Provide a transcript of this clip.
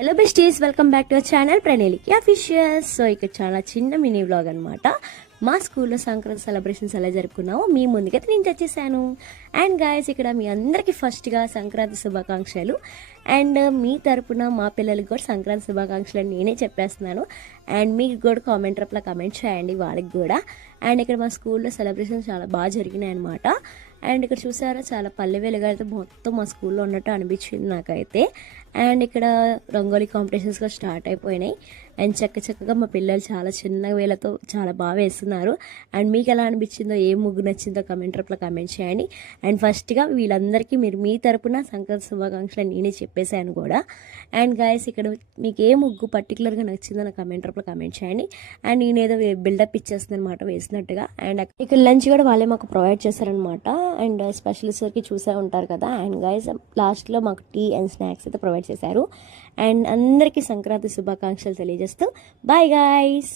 Hello besties, welcome back to our channel ప్రణేలికి official. So ఇక్కడ చాలా చిన్న మినీ వ్లాగ్ అనమాట. మా స్కూల్లో సంక్రాంతి సెలబ్రేషన్స్ ఎలా జరుపుకున్నామో మీ ముందుకైతే నేను తెచ్చేసాను. అండ్ గాయస్, ఇక్కడ మీ అందరికీ ఫస్ట్గా సంక్రాంతి శుభాకాంక్షలు. అండ్ మీ తరపున మా పిల్లలకి కూడా సంక్రాంతి శుభాకాంక్షలు అని నేనే చెప్పేస్తున్నాను. అండ్ మీకు కూడా కామెంట్ రూపంలో కమెంట్ చేయండి వాళ్ళకి కూడా. అండ్ ఇక్కడ మా స్కూల్లో సెలబ్రేషన్స్ చాలా బాగా జరిగినాయి అనమాట. అండ్ ఇక్కడ చూసారా, చాలా పల్లె వెలుగైతే మొత్తం మా స్కూల్లో ఉన్నట్టు అనిపించింది నాకైతే. అండ్ ఇక్కడ రంగోలీ కాంపిటీషన్స్ కూడా స్టార్ట్ అయిపోయినాయి. అండ్ చక్కగా మా పిల్లలు చాలా చిన్న వేలతో చాలా బాగా వేస్తున్నారు. అండ్ మీకు ఎలా అనిపించిందో, ఏ ముగ్గు నచ్చిందో కమెంట్ రూపంలో కమెంట్ చేయండి. అండ్ ఫస్ట్గా వీళ్ళందరికీ మీ తరపున సంక్రాంతి శుభాకాంక్షలు నేనే చెప్పేశాను కూడా. అండ్ గాయస్, ఇక్కడ మీకు ఏ ముగ్గు పర్టికులర్గా నచ్చిందో నా కమెంట్ రూపంలో కమెంట్ చేయండి. అండ్ నేనేదో బిల్డప్ ఇచ్చేస్తుంది అనమాట వేసినట్టుగా. అండ్ ఇక్కడ లంచ్ కూడా వాళ్ళే మాకు ప్రొవైడ్ చేశారనమాట. అండ్ స్పెషలిస్ట్కి చూసే ఉంటారు కదా. అండ్ గైస్, లాస్ట్లో మాకు టీ అండ్ స్నాక్స్ అయితే ప్రొవైడ్ చేశారు. అండ్ అందరికీ సంక్రాంతి శుభాకాంక్షలు తెలియజేస్తూ బాయ్ గైస్.